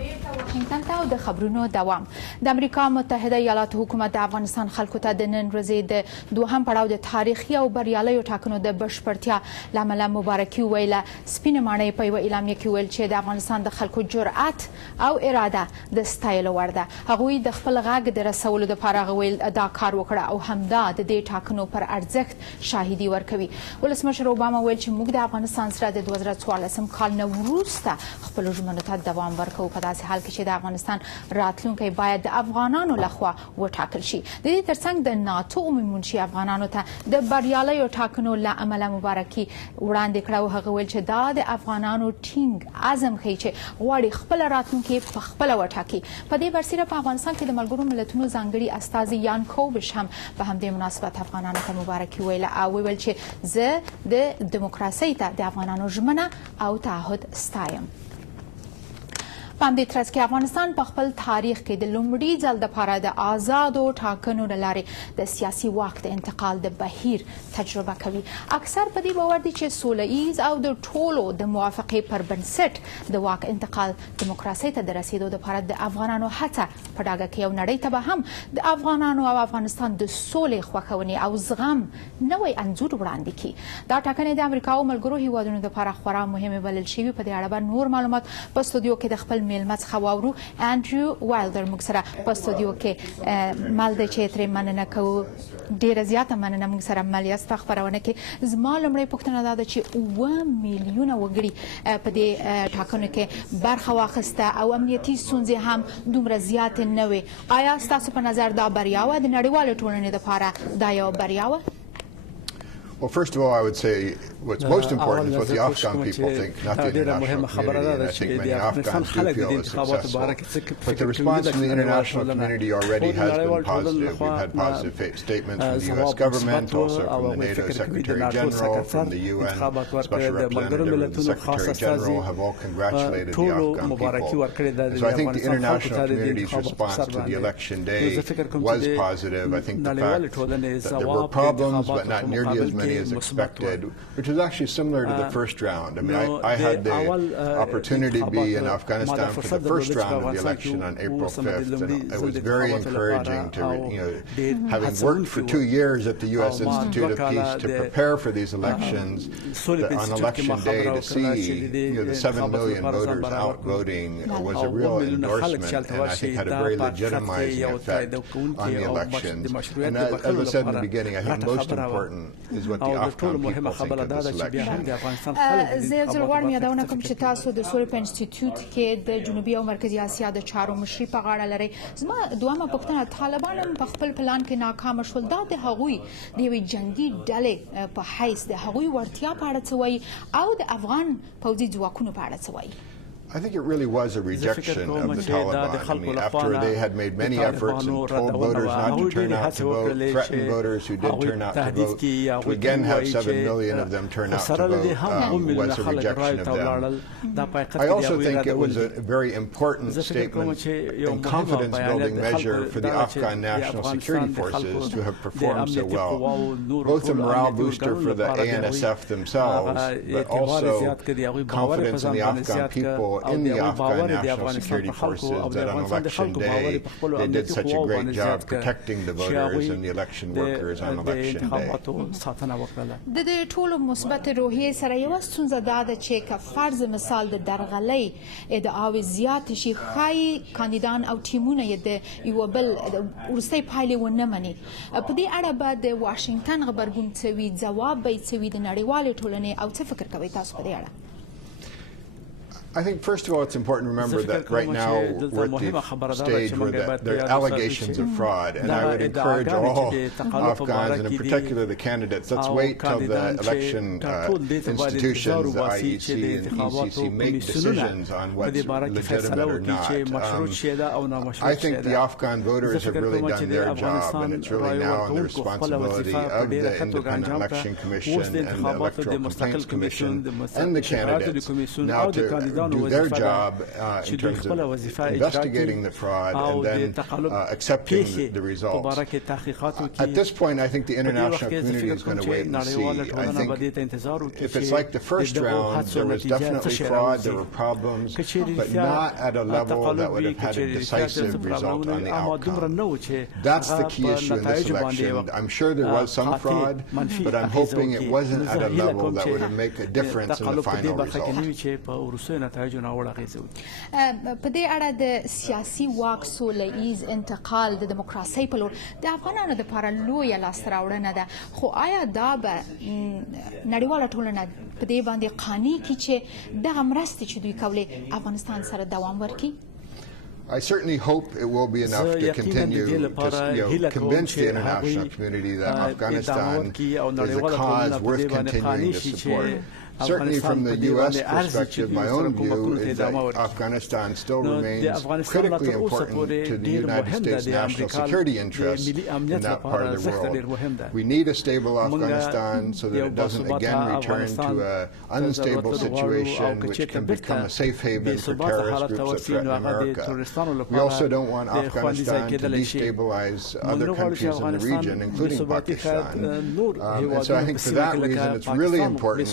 واشنگټن ته د خبرونو دوام. د امریکا متحده ایالاتو حکومت د افغانستان خلکو ته د نن ورځې د دوهم پړاو د تاریخي او بریالیو ټاکنو د بشپړتیا له امله مبارکي وویله. سپینې ماڼۍ په یوه اعلامیه کې ویل چې د افغانستان د خلکو جرأت او اراده د ستایلو وړ ده. هغوی د خپل غږ د رسولو دپاره ویل دا کار وکړه او همدا د دې ټاکنو پر ارزښت شاهدي ورکوي. ولسمشر اوباما ویل چې موږ د افغانستان سره د 2014 کال نه وروسته خپلو ژمنو ته دوام ورکوو، په داسې حال کې چې د افغانستان راتلونکی باید د افغانانو لخوا وټاکل شي. د دې ترڅنګ د ناتو عمومي منشي افغانانو ته د بریالیو ټاکنو له امله مبارکي وړاندې کړه او هغه ویل چې دا د افغانانو ټینګ عزم ښیي چې غواړي خپله راتلونکې په خپله وټاکي. په دې برسیره په افغانستان کې د ملګرو ملتونو ځانګړي استازي یان کوبش هم په همدې مناسبت افغانانو ته مبارکي ویله او ویل چې زه د دیموکراسۍ ته د افغانانو ژمنه او تعهد ستایم. په همدې ترڅ کې افغانستان په خپل تاریخ کې د لومړي ځل دپاره د آزادو ټاکنو له لارې د سیاسي واک د انتقال د بهیر تجربه کوي. اکثر په دې باور دي چې سوله اییز او د ټولو د موافقې پر بنسټ د واک انتقال دیموکراسۍ ته د رسیدو دپاره د افغانانو هڅه په ډاگه کې او نړۍ ته به هم د افغانانو او افغانستان د سولې، خوښونې او زغم نوی انځور وړاندې کړي. دا ټاکنې د امریکا او ملګرو هیوادونو دپاره خورا مهمې بلل شوي. په دې اړه به نور معلومات په استودیو کې د خپل میلمه څخه واورو. انډریو وایلډر موږ سره په استودیو کې مل دی چې ترې مننه کوو. ډېره زیاته مننه موږ سره مل یاست په خپرونه کې. زما لومړۍ پوښتنه دا ده چې 7 میلیونه وګړي په دې ټاکنو کې برخه واخیسته او امنیتي ستونزې هم دومره زیاتې نه وې. آیا ستاسو په نظر دا بریا وه؟ د نړیوالې ټولنې دپاره دا یوه بریا وه؟ Well, first of all, I would say what's most important is what the Afghan people think, not the international community. And I think many Afghans do feel it's successful. But the response from the international community already has been positive. We've had positive statements from the U.S. government, also from the NATO Secretary General, from the UN Special Representative and the Secretary General have all congratulated the Afghan people. So I think the international community's response to the election day was positive. I think the fact that there were problems, but not nearly as many as expected, which was actually similar to the first round. I mean, I had the opportunity to be in Afghanistan for the first round of the election on April 5th, and it was very encouraging to, having worked for 2 years at the U.S. Institute of Peace to prepare for these elections, on election day to see the 7 million voters out voting was a real endorsement, and I think had a very legitimizing effect on the elections. And as I said in the beginning, I think most important is what the Afghan people think of this election. زه یو ځل غواړم یادونه کوم چې تاسو د سولې په انسټیټیوټ کې د جنوبي او مرکزي اسیا د چارو مشري په غاړه لرئ. زما دویمه پوښتنه، طالبان هم په خپل پلان کې ناکامه شول. دا د هغوی د یوې جنګي ډلې په حیث د هغوی وړتیا په اړه څه وایي او د افغان پوځي ځواکونو په اړه څه وایي؟ I think it really was a rejection of the Taliban. I mean, after they had made many efforts and told voters not to turn out to vote, threatened voters who did turn out to vote, to again have 7 million of them turn out to vote was a rejection of them. I also think it was a very important statement and confidence-building measure for the Afghan National Security Forces to have performed so well. Both a morale booster for the ANSF themselves, but also confidence in the Afghan people in the Afghan National Security Forces that on election day they did such a great job protecting the voters and the election workers on election day. د دې ټولو مثبت روحیې سره یوه ستونزه دا ده چې که فرض مثال د درغلۍ ادعاوې زیاتې شي، ښایي کاندیدان او ټیمونه یې د یوه بل وروستۍ پایلې ونه مني. په دې اړه به د واشنګټن غبرګون څه وي، ځواب به یې څه وي د نړیوالې ټولنې، او څه فکر کوئ تاسو په دې اړه؟ I think, first of all, it's important to remember that right now we're at the stage where there are allegations of fraud, and I would encourage all Afghans, and in particular the candidates, let's wait till the election institutions, the IEC and the ECC, make decisions on what's legitimate or not. I think the Afghan voters have really done their job, and it's really now on the responsibility of the Independent Election Commission and the Electoral Complaints Commission and the candidates now to do their job in terms of investigating the fraud and then accepting the results. At this point, I think the international community is going to wait and see. I think if it's like the first round, there was definitely fraud, there were problems, but not at a level that would have had a decisive result on the outcome. That's the key issue in this election. I'm sure there was some fraud, but I'm hoping it wasn't at a level that would make a difference in the final result. په دې اړه د سیاسي واک سوله اییز انتقال د دیموکراسۍ په لور د افغانانو دپاره لویه لاسته راوړنه ده، خو آیا دا به نړیواله ټولنه په دې باندې قانع کړي چې دغه مرستې چې دوی کولې افغانستان سره دوام ورکړي؟ I certainly hope it will be enough to continue to convince the international community that Afghanistan is a cause worth continuing to support. Certainly from the U.S. perspective, my own view is that Afghanistan still remains critically important to the United States national security interests in that part of the world. We need a stable Afghanistan so that it doesn't again return to an unstable situation which can become a safe haven for terrorist groups that threaten America. We also don't want Afghanistan to destabilize other countries in the region, including Pakistan. And so I think for that reason it's really important,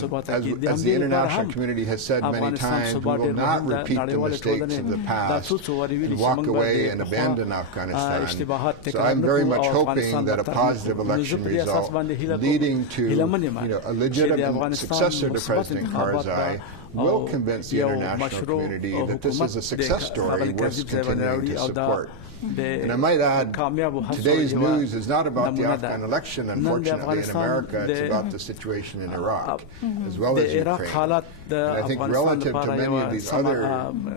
as the international community has said many times, we will not repeat the mistakes of the past and walk away and abandon Afghanistan. So I'm very much hoping that a positive election result leading to a legitimate successor to President Karzai will convince the international community that this is a success story worth continuing to support. And I might add, today's news is not about the Afghan election, unfortunately, in America. It's about the situation in Iraq, as well as Ukraine. And I think relative to many of these other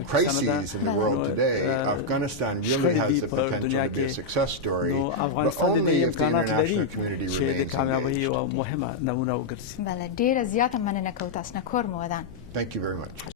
crises in the world today, Afghanistan really has the potential to be a success story, but only if the international community remains engaged. بله ډیره زیاته مننه کوو تاسو نه کور مو ودان. Thank you very much.